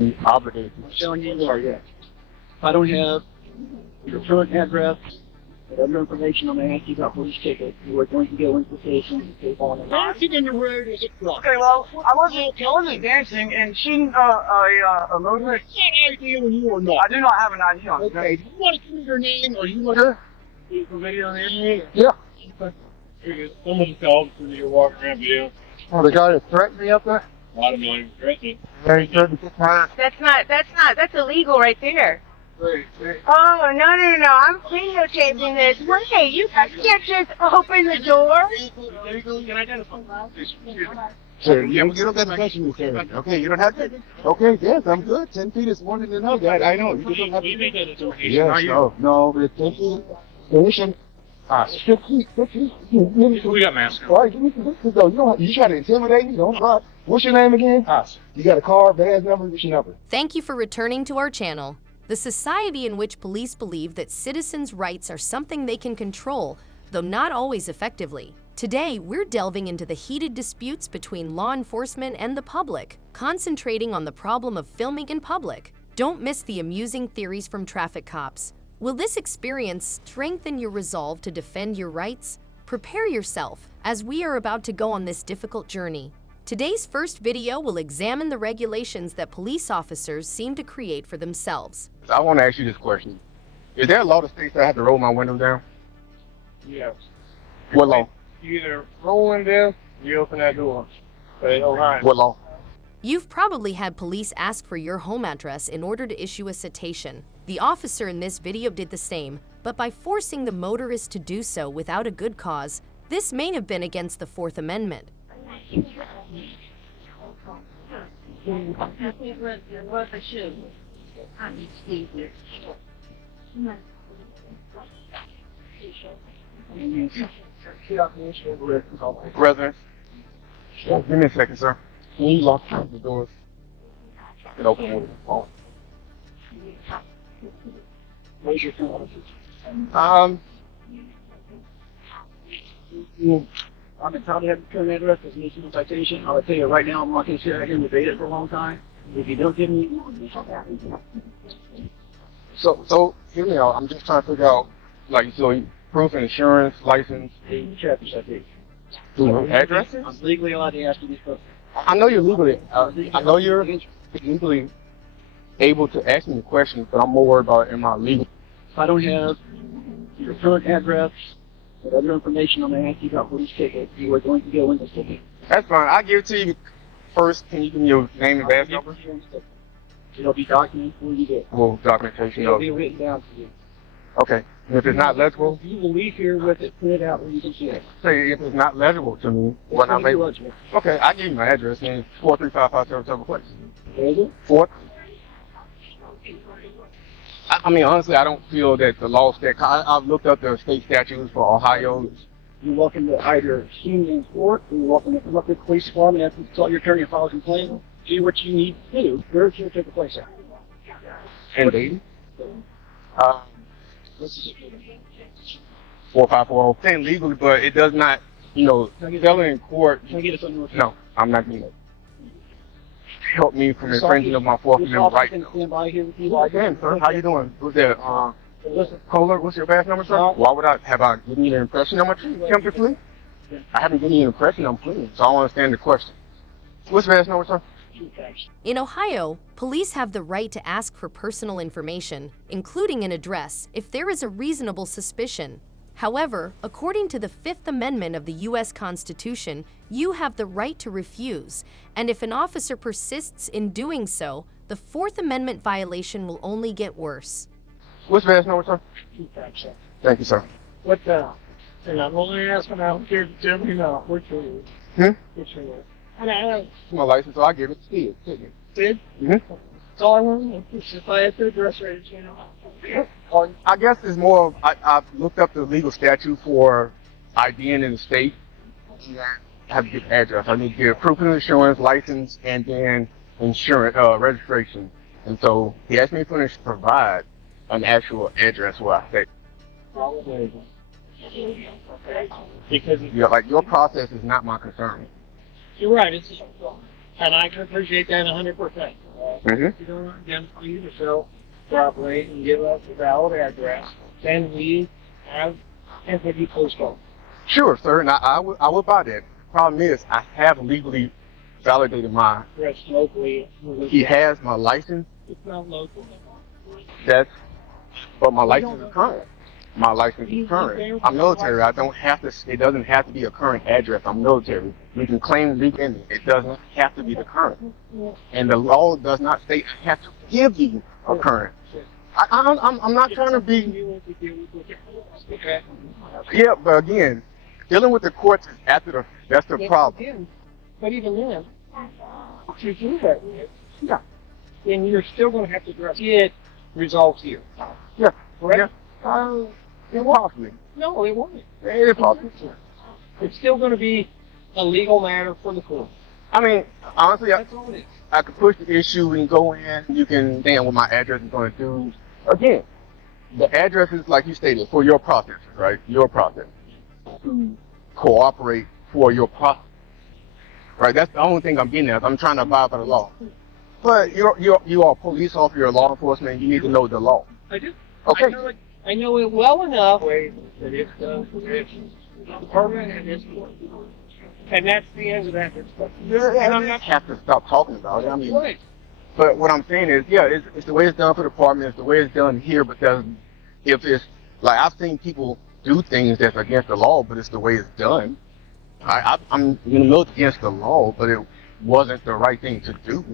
Obligated. I'm telling you are, yes. If I don't have your current address and other information, I'm going to ask you about police ticket. You are going to go into the station and take on it. Dancing in the road is a crime. Okay, well, I wasn't dancing, and shouldn't a motorist? An idea when you are not. I do not have an ID on. Okay, do you want to give me your name, or you want to leave a video on the internet? Yeah. Someone called when you were walking around video. Oh, the guy that threatened me up there? I don't know, he threatened. Yeah, he threatened to fire. That's illegal right there. Oh, no. I'm videotaping this. Wait, you can't just open the door. Legally, can I identify? Sir, you don't have to touch me, sir. Okay, you don't have to. Okay, yes, I'm good. 10 feet is more than enough. I know. You don't have to. We made that determination. Yes, no, it's 10 feet. Permission. 6 feet. We got masks. All right, give me some distance, though. You try to intimidate me? Don't try. What's your name again? Us. You got a car, badge number? What's your number? Thank you for returning to our channel. The society in which police believe that citizens' rights are something they can control, though not always effectively. Today, we're delving into the heated disputes between law enforcement and the public, concentrating on the problem of filming in public. Don't miss the amusing theories from traffic cops. Will this experience strengthen your resolve to defend your rights? Prepare yourself, as we are about to go on this difficult journey. Today's first video will examine the regulations that police officers seem to create for themselves. I want to ask you this question. Is there a law that states I have to roll my window down? Yes. What law? You either roll in down, you open that door. But all right. What law? You've probably had police ask for your home address in order to issue a citation. The officer in this video did the same, but by forcing the motorist to do so without a good cause, this may have been against the Fourth Amendment. Residence. Give me a second, sir. Can you lock the doors? Get open with the phone. Where's your phone? I'm entitled to have your current address. There's an issue citation. I'll tell you right now, I'm not going to sit out here and debate it for a long time. If you don't give me... So, hear me out. I'm just trying to figure out, proof of insurance, license, Chapter citation. addresses? I'm legally allowed to ask you these questions. I know you're legally, legally able to ask me the questions, but I'm more worried about am I legal. If I don't have your current address and other information, I'm going to ask you about police ticket. You are going to go in the ticket. That's fine. I'll give it to you first. Can you give me your name and badge number? It'll be documented before you get. Well, documentation. It'll be written down for you. Okay. And if it's not legible, You will leave here with it printed out where you can see it. say if it's not legible to me, It's when I'm going to be able. legible. Okay, I'll give you my address, and 43557 Place. Where is it? Fourth. I mean, honestly, I don't feel that the law I've looked up the state statutes for Ohio. You're welcome to either see me in court, or you're welcome to come up to the police department after you tell your attorney and file a complaint. Do what you need to do. Where's your ticket place at? And Dayton. This is 454. Saying legally, but it does not, selling in court. Can I get it on your No, I'm not going to help me from infringing of my Fourth Amendment right. Can stand by here with you. Again, sir, how you doing? Who's there? Listen, Kohler, what's your badge number, sir? Why would I given you the impression I'm attempted plea? I haven't given you an impression I'm pleading, so I don't understand the question. What's your badge number, sir? In Ohio, police have the right to ask for personal information, including an address, if there is a reasonable suspicion. However, according to the Fifth Amendment of the U.S. Constitution, you have the right to refuse, and if an officer persists in doing so, the Fourth Amendment violation will only get worse. What's your badge number, sir? Thank you, sir. What and I'm only asking out here to tell me now. Which one? Which one? It's my license, so I'll give it to you. Did? Mm-hmm. That's all I want. If I have to address right, you know. I guess it's more of, I've looked up the legal statute for IDing in the state. I have to get the address. I need to get proof of insurance, license, and then insurance, registration. And so he asked me to provide an actual address where I stay. Because your process is not my concern. you're right, and I can appreciate that 100%. Mm-hmm. If you don't identify yourself properly and give us a valid address, then we have entity postal. Sure, sir, and I will buy that. Problem is, I have legally validated mine. Address locally. He has my license. It's not local. That's, but my license is current. My license is current. I'm military. I don't have to. It doesn't have to be a current address. I'm military. You can claim legal ending. It doesn't have to be the current. And the law does not state I have to give you a current. I'm not trying to be. Okay. Yeah, but again, dealing with the courts is after the. That's the problem. But even then, if you do that, yeah, then you're still going to have to address it. Resolves here. Yeah. Correct? Yeah. It possibly. No, it won't. It's possible. It's still going to be a legal matter for the court. I mean, honestly, That's all it is. I could push the issue and go in. You can damn what my address is going to do. Again, the address is like you stated for your process, right? Your process. Cooperate for your process. Right? That's the only thing I'm getting at. I'm trying to abide by the law. But you are a police officer, you're a law enforcement. You need to know the law. I do. Okay. I know it well enough that it's the department and it's and that's the end of that discussion. And I'm not have to stop talking about it. I mean, Right. but what I'm saying is, yeah, it's the way it's done for the department. It's the way it's done here. Because if it's like I've seen people do things that's against the law, but it's the way it's done. I'm not against the law, but it wasn't the right thing to do.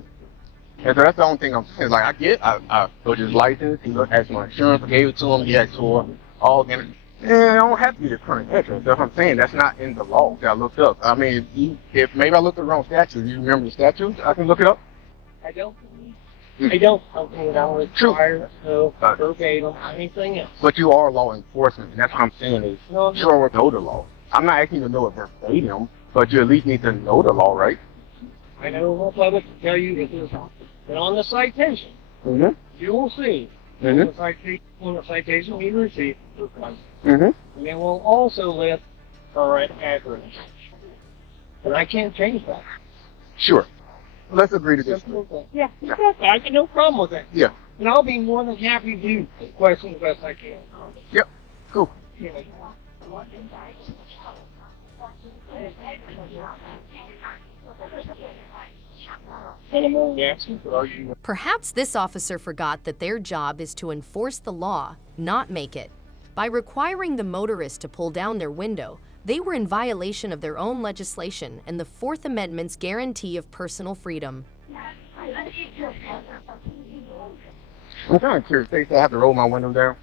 And so that's the only thing I'm saying. Like I took his license. He asked my insurance. I gave it to him. He asked for all. And I don't have to be the current address. That's what I'm saying. That's not in the law that I looked up. I mean, if maybe I looked at the wrong statute. You remember the statute? I can look it up. I don't. I don't. Okay, that was True. required no verbatim anything else. But you are law enforcement, and that's what I'm saying is No, you sure know the law. I'm not asking you to know it verbatim, but you at least need to know the law, right? I know what public to tell you this is but on the citation, Mm-hmm. you will see Mm-hmm. when the citation you receive, Mm-hmm. and they will also list current address. And I can't change that. Sure. Let's agree to this. Simple as that. Yeah, I have no problem with that. Yeah. And I'll be more than happy to do the question the best I can. Yep. Cool. Yeah. Perhaps this officer forgot that their job is to enforce the law, not make it. By requiring the motorist to pull down their window, they were in violation of their own legislation and the Fourth Amendment's guarantee of personal freedom. I'm kind of curious. They say I have to roll my window down.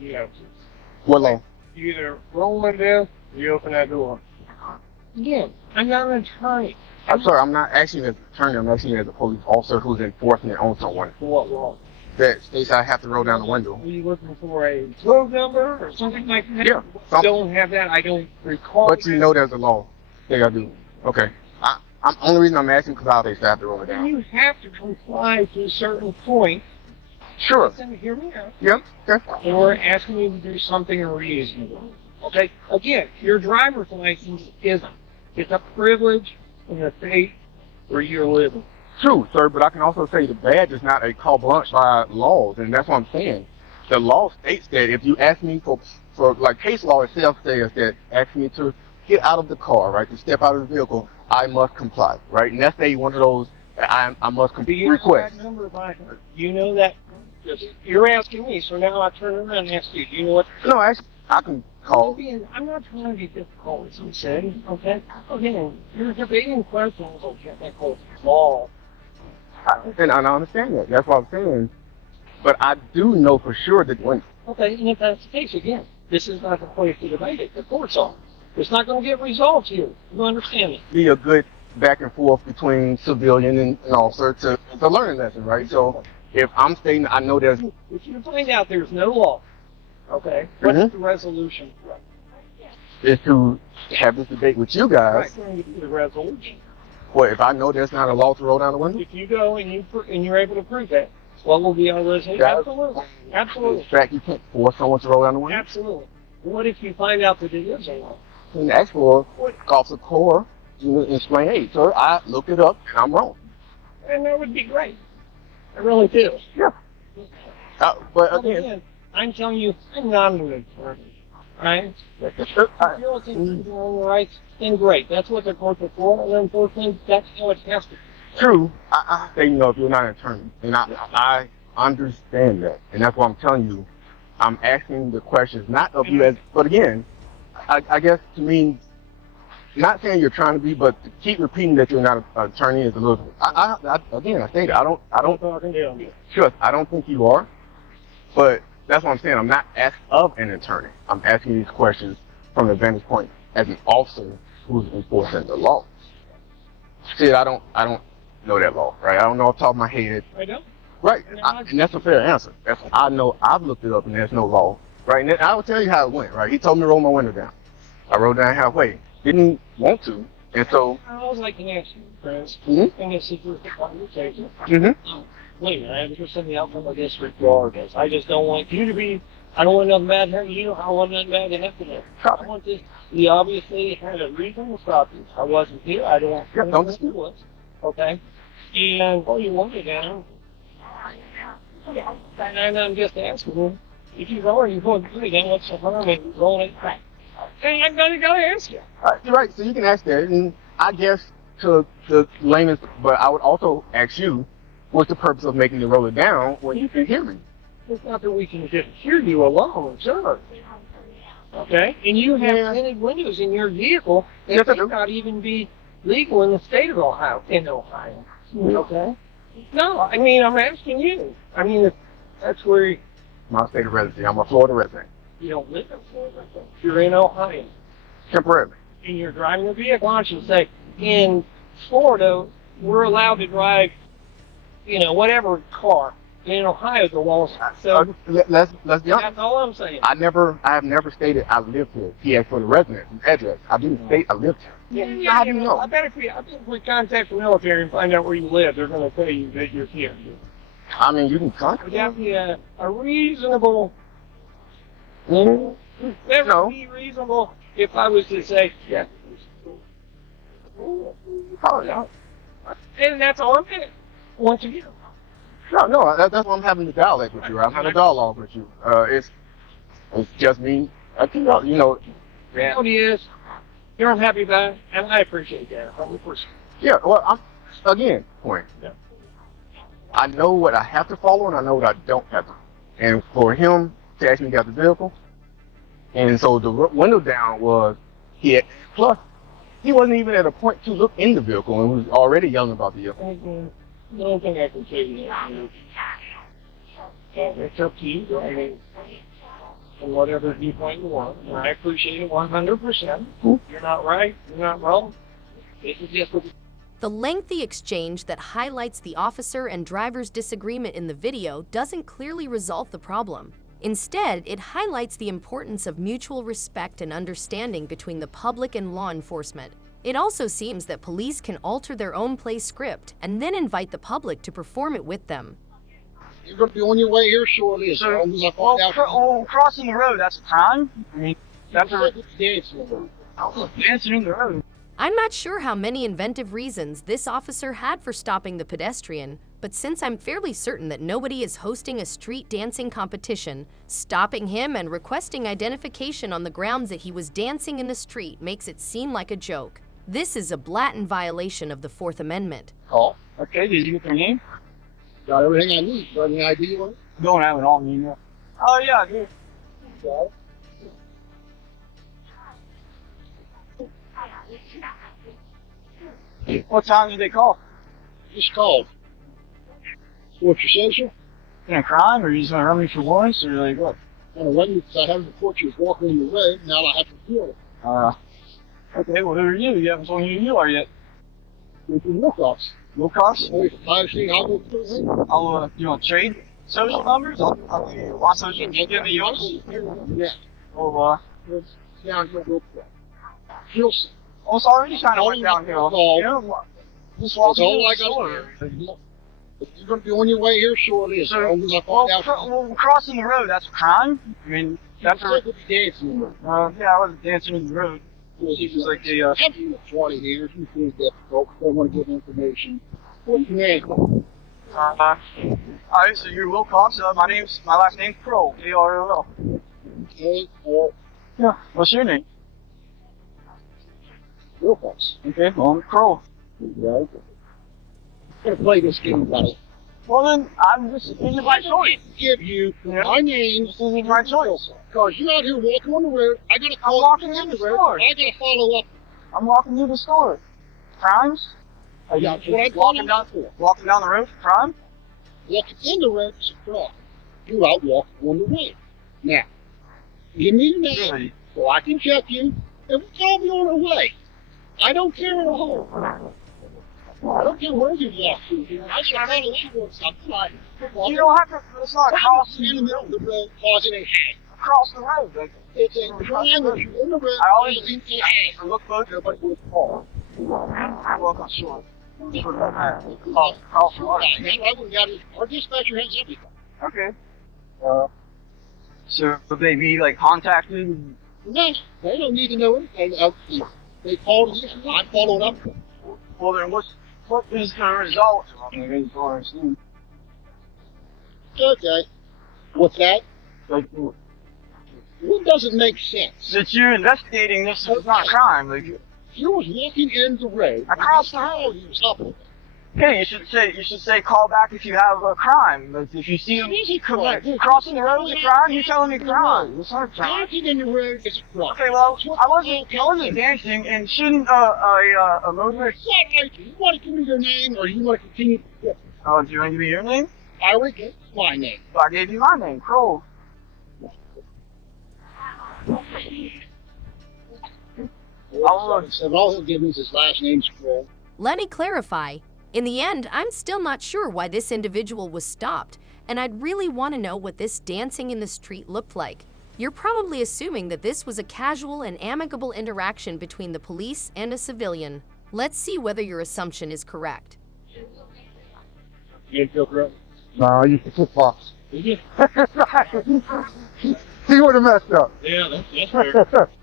Yeah. What law? You either roll it down, or you open that door. Again, I'm not an attorney. I'm sorry. I'm not asking you as an attorney. I'm asking you as a police officer who's enforcing it on someone. For what law? That states I have to roll down the window. Are you looking for a code number or something like that? Yeah. Don't have that. I don't recall. But you know there's a law. Yeah, I do. Okay. I'm only reason I'm asking because I say I have to roll it down. You have to comply to a certain point. Sure. Listen, hear me out. Yep. Okay. Or asking you to do something reasonable. Okay? Again, your driver's license isn't. It's a privilege in the state where you're living. True, sir, but I can also say the badge is not a carte blanche by laws, and that's what I'm saying. The law states that if you ask me for like case law itself says that ask me to get out of the car, right, to step out of the vehicle, I must comply, right? And that's one of those I must Do you request. know that number by heart? You know that? You're asking me, so now I turn around and ask you. Do you know what? No, actually, I can call. I'm not trying to be difficult, as I'm saying, okay? Again, you're debating questions of technical law. And I understand that. That's what I'm saying. But I do know for sure that when Okay, and if that's the case, again, this is not the place to debate it. The court's on. It's not going to get resolved here. You understand me? be a good back and forth between civilian and officer to it's a learning lesson, right? So if I'm stating I know there's If you find out there's no law, okay, what's the resolution? is to have this debate with you guys. Right, the resolution. Well, if I know there's not a law to roll down the window, If you go and you're able to prove that, what will be our resolution? Guys, Absolutely. Absolutely. in fact, you can't force someone to roll down the window. Absolutely. What if you find out that it is a law? And ask for Officer Core to explain, hey, sir, I looked it up and I'm wrong. And that would be great. I really do. Yeah. But But again, again, I'm telling you, I'm not an attorney. Right? If you feel it's in your rights, then great. That's what the courts are for. And unfortunately, that's how it has to be. true. I say, if you're not an attorney, and I understand that, and that's why I'm telling you, I'm asking the questions not of you as, but again, I guess to me, not saying you're trying to be, but to keep repeating that you're not an attorney is a little. Again, I think I don't trust. I don't think you are, but that's what I'm saying. I'm not asked of an attorney. I'm asking these questions from the vantage point as an officer who's enforcing the law. See, I don't know that law, right? I don't know off the top of my head. I don't. Right, and that's a fair answer. I know I've looked it up and there's no law, right? And I will tell you how it went, right? He told me to roll my window down. I rolled down halfway. Didn't want to, and so. I was like, can ask you, Chris, Mm-hmm. and this is the conversation. Mm-hmm. Wait a minute, I have to send the outcome of this regardless. I just don't want you to be, I don't want nothing bad to happen to you, I don't want nothing bad to happen to you. I want this, we obviously had a reason to stop you. I wasn't here, I don't want Yeah, don't dispute. Okay? And, you want it down. And I'm just asking you, if you go or you go and do it again, what's the harm in rolling it back? And I'm gotta ask you. You're right, so you can ask that, and I guess to the layman's, but I would also ask you, what's the purpose of making the roller down when you can hear me? It's not that we can just hear you alone, sir. Okay? And you have tinted windows in your vehicle that Yes, I may do. not even be legal in the state of Ohio. Okay? No, I mean, I'm asking you. I mean, that's where My state of residency. I'm a Florida resident. you don't live in Florida. You're in Ohio. Temporarily. And you're driving a vehicle, aren't you? Say, in Florida, we're allowed to drive, whatever car. In Ohio, the laws. So Let's be honest. that's all I'm saying. I have never stated I live here. He asked for the residence address. I didn't state I lived here. How do you know? I bet if we contact the military and find out where you live, they're going to tell you that you're here. I mean, you can contact Would that them. be a reasonable? That No. would be reasonable if I was to say, yeah. Oh, yeah. And that's all I'm saying. Once again. No, that's why I'm having the dialogue with you. I'm having a dialogue with you. It's just me. I think, Reality is, you're unhappy about it, and I appreciate that 100%. yeah, well, point. Yeah. I know what I have to follow and I know what I don't have to. And for him to ask me to get the vehicle, and so the window down was, plus, he wasn't even at a point to look in the vehicle and was already yelling about the vehicle. The only thing I can say is, it's up to you. I mean, from whatever viewpoint you want, and I appreciate it 100%. You're not right. You're not wrong. This is just what. The lengthy exchange that highlights the officer and driver's disagreement in the video doesn't clearly resolve the problem. Instead, it highlights the importance of mutual respect and understanding between the public and law enforcement. It also seems that police can alter their own play script and then invite the public to perform it with them. You're going to be on your way here shortly. As So, long as I find out. crossing the road, that's a crime? I mean, that's a Dancing. dancing in the road. I'm not sure how many inventive reasons this officer had for stopping the pedestrian, but since I'm fairly certain that nobody is hosting a street dancing competition, stopping him and requesting identification on the grounds that he was dancing in the street makes it seem like a joke. This is a blatant violation of the Fourth Amendment. Call. Okay, did you get their name? Got everything I need. Got any ID on it? Don't have it on me yet. Oh, yeah, I do. Got it. What time did they call? Just called. What's your social? In a crime, or you just gonna run me for once, or like what? On a Wednesday, because I have a report you was walking in the road. Now I have to feel it. Okay, well, who are you? You haven't told me who you are yet. Which is look off. Lucas? I see how go through it. You want to trade social numbers? I'll give you one social. Can you give me yours? Yeah. Well, It's down here real quick. Feels. well, it's already kind of went downhill. Oh. You know, just That's walk in all the I store. got. You're going to be on your way here shortly. As long as I Well, find out. well, crossing the road, that's a crime? I mean, that's a... You'll be dancing. yeah, I wasn't dancing in the road. He was like the, Having 20 years, you feel difficult. They want to give information. What's your name? Hi, so you're Will Cox. My last name's Crow. K-R-O-L. K-R. Yeah. What's your name? Wilcox. Okay, well, I'm Crow. Right. I'm gonna play this game, buddy. Well then, this is my choice. Give you my name. This is my choice. Because you're out here walking on the road. I gotta I'm call walking you in the road. store. I gotta follow up. I'm walking through the store. Crimes? Are you That's what I'm walking down the road for crime? Walking in the road is a crime. You're out walking on the road. Now, give me your name Really? so I can check you, and we'll call me on our way. I don't care at all. I don't care where you walk to. I gotta follow up on something like You don't have to, it's not crossing in the middle of the road causing a hazard. across the road. Like, It's a crime if you're in the road I always causing a hazard. look both Nobody would call. Well, I'm not sure. Sure about that. I wouldn't got it. Our dispatcher has everything. Okay. So would they be like contacted? No, they don't need to know anything. They called you. I followed up. Well then, what is the result? Okay. What's that? Like, What doesn't make sense? that you're investigating this is not a crime. Like, You was walking in the road. Across the road. You stopped. okay, you should say call back if you have a crime. Like, if you see them crossing the road is a crime, you're telling me crime. It's not a crime. Walking in the road is a crime. Okay, well, I wasn't dancing, and shouldn't a motorist? You want to give me your name, or you want to continue? Oh, do you want to give me your name? I already gave my name. Well, I gave you my name, Crow. All he'll give me is his last name's Crow. Let me clarify. In the end, I'm still not sure why this individual was stopped, and I'd really want to know what this dancing in the street looked like. You're probably assuming that this was a casual and amicable interaction between the police and a civilian. Let's see whether your assumption is correct. You didn't feel correct? No, I used to kickbox. Did you? He would have messed up. Yeah, that's fair.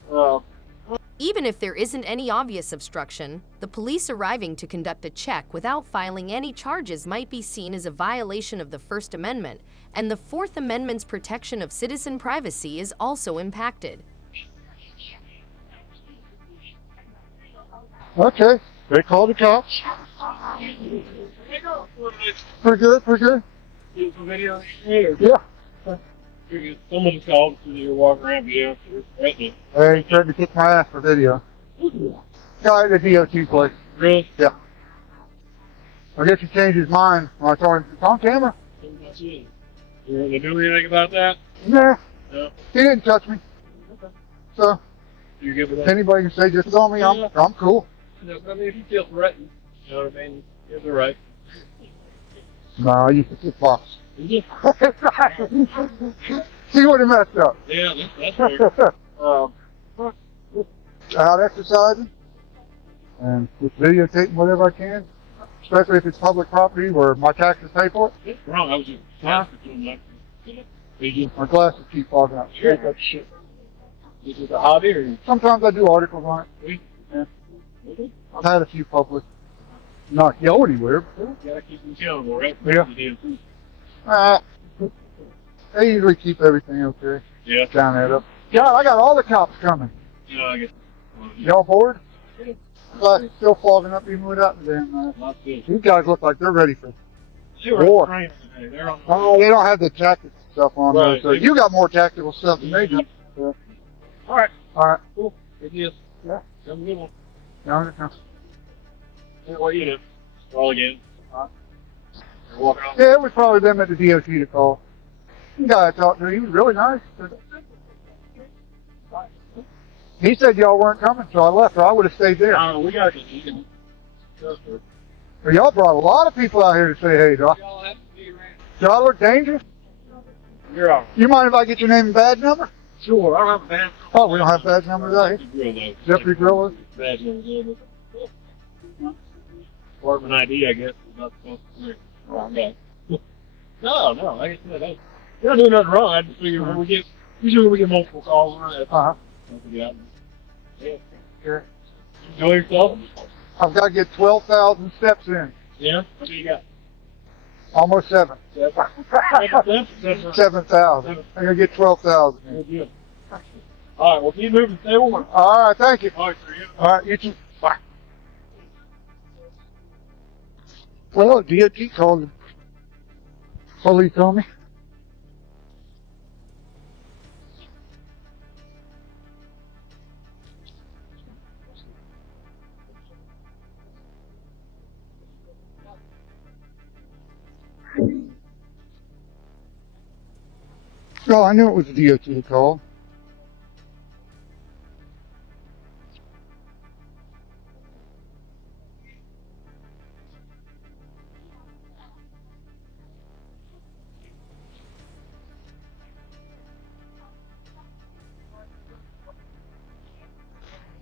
Even if there isn't any obvious obstruction, the police arriving to conduct a check without filing any charges might be seen as a violation of the First Amendment, and the Fourth Amendment's protection of citizen privacy is also impacted. Okay, they called the cops. We're good, we're good. Get some video here. Yeah. Someone just called so you're walking around video. Right there. They tried to kick my ass for video. Guy at the DOT place. Really? Yeah. I guess he changed his mind when I told him it's on camera. You want to do anything about that? Nah, No. he didn't touch me. So, You're good with if that? anybody can say just on me, I'm cool. No, I mean, if you feel threatened, you know what I mean? It's all right. No, I used to kickbox. Yeah, He would have messed up. that's fair. Out exercising and just videotaping whatever I can, especially if it's public property where my taxes pay for it. It's wrong. I was just doing that. Did you? My glasses keep fogging up. Sure. That shit. Is it a hobby or? Sometimes I do articles on it. Okay. I've had a few published. Not go anywhere. You gotta keep them accountable, right? Yeah. They usually keep everything okay Yeah. down there. God, I got all the cops coming. Yeah, I guess. Y'all bored? Glasses still fogging up even without the damn. Not good. These guys look like they're ready for. They were War. training today. They're on. Oh, they don't have the tactical stuff on there. Right. So you got more tactical stuff than they do. All right. All right. Cool. Good deal. Yeah. Have a good one. No. Yeah, what you do? Call again. You're walking on. Yeah, it was probably them at the DOT to call. The guy I talked to, he was really nice. He said y'all weren't coming, so I left, or I would have stayed there. We gotta get you can. But y'all brought a lot of people out here to say hey, dog. Y'all have to be around. Do I look dangerous? You're all right. You mind if I get your name and badge number? Sure. I don't have a bad. Oh, we don't have badge numbers out here. Grill though. Deputy Grill is? Bad numbers. Department ID, I guess. Is not supposed to be. No, like I said, you're not doing nothing wrong. I just figure when we get, usually when we get multiple calls, we're at. Uh-huh. Yeah. Sure. Enjoy yourself. I've got to get 12,000 steps in. Yeah? What do you got? Almost 7. 7,000? 7,000. I'm gonna get 12,000. Good deal. All right, well, keep moving. Stay warm. All right, thank you. All right, sir. All right, you too. Bye. Well, DOT called the police on me. Oh, I knew it was a DOT call.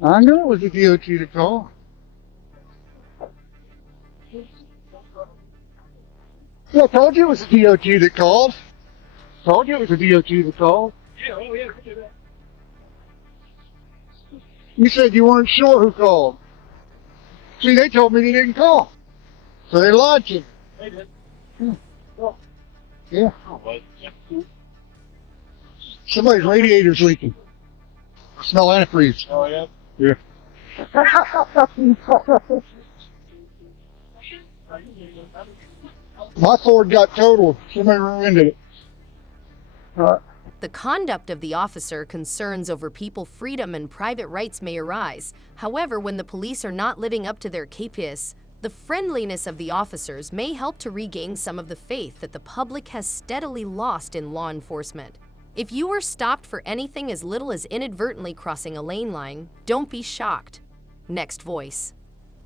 I knew it was a DOT call. Yeah, I told you it was a DOT that called. Told you it was a DOT that called. Yeah, oh, yeah, we do that. You said you weren't sure who called. See, they told me they didn't call. So they lied to me. They did. Yeah. Oh, but, yeah. Somebody's radiator's leaking. I smell antifreeze. Oh, yeah? Yeah. My Ford got totaled. Somebody ruined it. The conduct of the officer concerns over people's freedom and private rights may arise. However, when the police are not living up to their KPIs, the friendliness of the officers may help to regain some of the faith that the public has steadily lost in law enforcement. If you were stopped for anything as little as inadvertently crossing a lane line, don't be shocked. Next voice.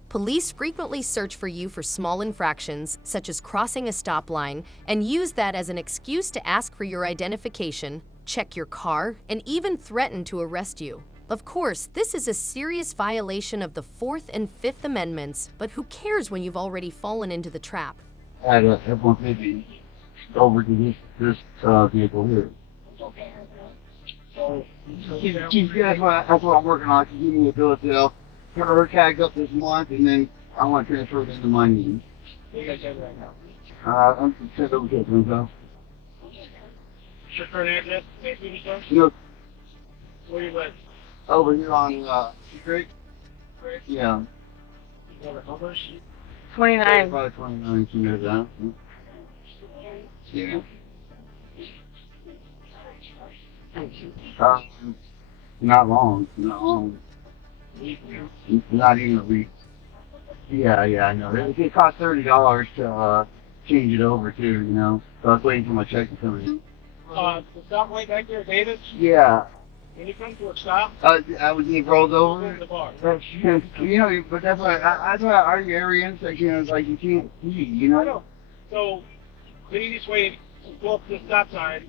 Police frequently search for you for small infractions, such as crossing a stop line, and use that as an excuse to ask for your identification, check your car, and even threaten to arrest you. Of course, this is a serious violation of the 4th and 5th Amendments, but who cares when you've already fallen into the trap? Everyone maybe over to this vehicle here. Chief, that's what I'm working on. Can you give me a bill of sale? Put her tag up this month, and then I want to transfer it into my name. I'm sent over to myself. Your current address? No, Where you live? over here on Creek. Yeah. You got a number? 29. Probably 29 years down. Yeah. Not long. Not long. Not even a week. Yeah, I know. It cost $30 to change it over too, you know. So I was waiting for my check to come in. The stoplight back there, David? Yeah. When you come to a stop, I was getting rolled over. in the bar. You know, but that's why our area intersection is like you can't see, you I know. know. So, the easiest way to go up to the stop sign,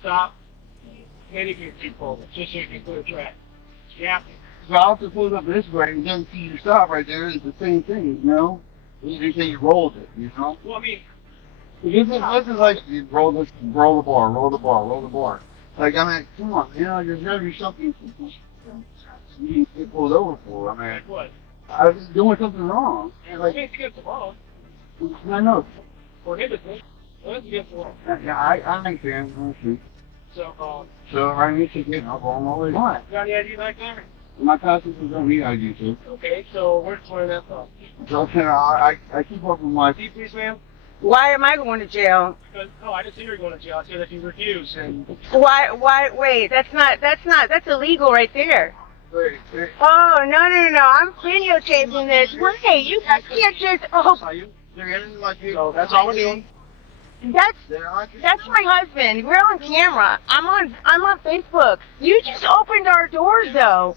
stop, and you can keep forward, just so you can clear track. Yeah. So I also pulled up this way and then see you stop right there. It's the same thing, you know. You say you rolled it, you know. Well, I mean, This is like you roll the bar. Like, I mean, come on, you know, there's gotta be something you get pulled over for. I mean, like what? I was doing something wrong. And I like, mean, it's against the law. I know. Prohibited. Well, it's against the law. Yeah, I understand. Honestly. So, So I need to get up on my way. Why? you got any ID back there? My passengers don't need ID too. Okay, so where's that from? So I keep up with my. See, please, ma'am? Why am I going to jail? Because, no, I didn't see her going to jail. I said if you refuse, and Why, wait, that's illegal right there. Wait. Oh, no, I'm videotaping this. Wait, you can't just, saw you. They're getting my So vehicle. that's all we're doing. that's my husband. We're on camera. I'm on Facebook. You just opened our doors though.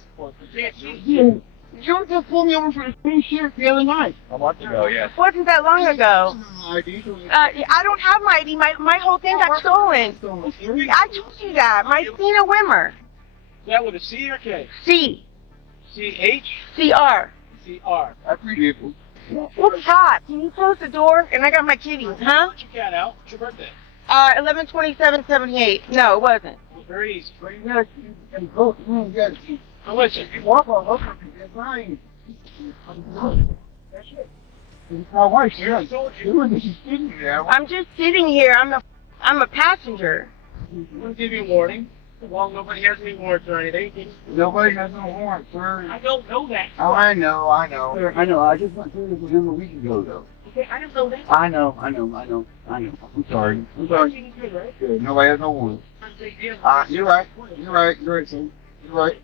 You just pulled me over for the same shit the other night. A month ago, yes. Wasn't that long ago. ID. I don't have my ID. My whole thing got stolen. I told you that. My Cena Wimmer. That with a C or K? C. C-H-C-R. CR. I appreciate it. What's hot? Can you close the door? And I got my kitties, huh? Put your cat out. It's your birthday. 11/27/78. No, it wasn't. It was very easy. You guys, So listen, walk all over me. It's fine. that's it. My wife here. I told you. And she's sitting there. I'm just sitting here. I'm a passenger. We'll give you a warning. Well, nobody has any warrants or anything. Nobody has no warrant, sir. I don't know that. Oh, I know. I just went through this with him a week ago, though. Okay, I don't know that. I know. I'm sorry. Good. Nobody has no warrant. You're right, son. You're right.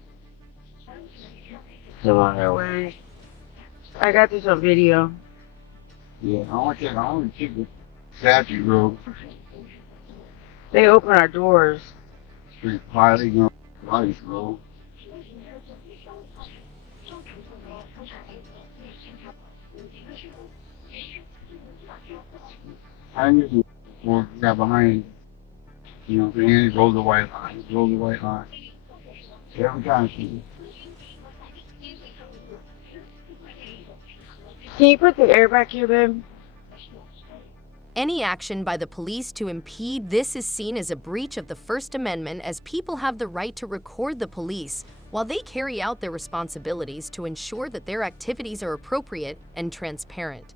Come on, away. I got this on video. Yeah, I want to check the statue road. They open our doors. Street piling up, lights road. I usually walk right behind, you know, and roll the white line, Every time she. Can you put the air back here, babe? Any action by the police to impede this is seen as a breach of the First Amendment, as people have the right to record the police while they carry out their responsibilities to ensure that their activities are appropriate and transparent.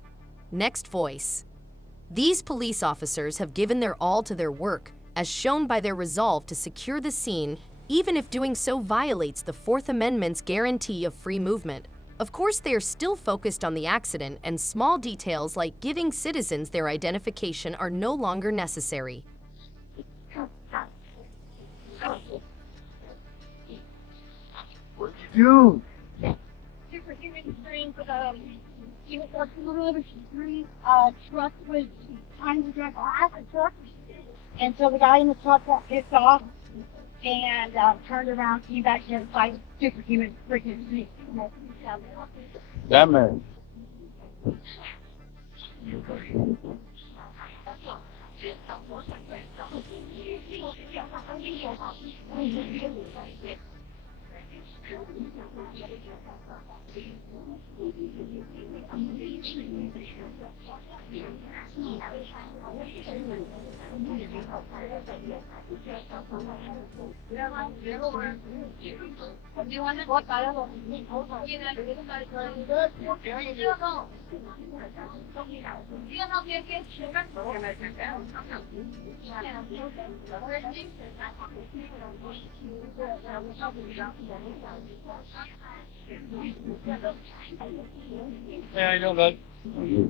Next voice. These police officers have given their all to their work, as shown by their resolve to secure the scene, even if doing so violates the Fourth Amendment's guarantee of free movement. Of course, they are still focused on the accident, and small details like giving citizens their identification are no longer necessary. What'd you do? Superhuman strength, he was a little truck was trying to drive off a truck, and so the guy in the truck got pissed off and turned around, came back to the side, superhuman freaking strength. That man. Yeah, I know that. We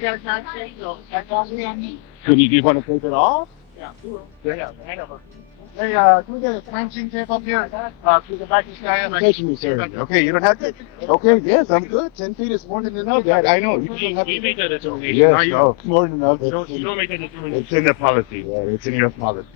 got a contract, so that's all we have. Could you want to take it off? Yeah. Hey, can we get a time sync tape up here? To the back of this guy. Taking me, sir. Okay, you don't have to. Okay, yes, I'm good. 10 feet is more than enough. I know. You don't have We to. make that determination. Yes, no, it's more than enough. You don't make that determination. It's in the policy. Yeah, it's in your policy.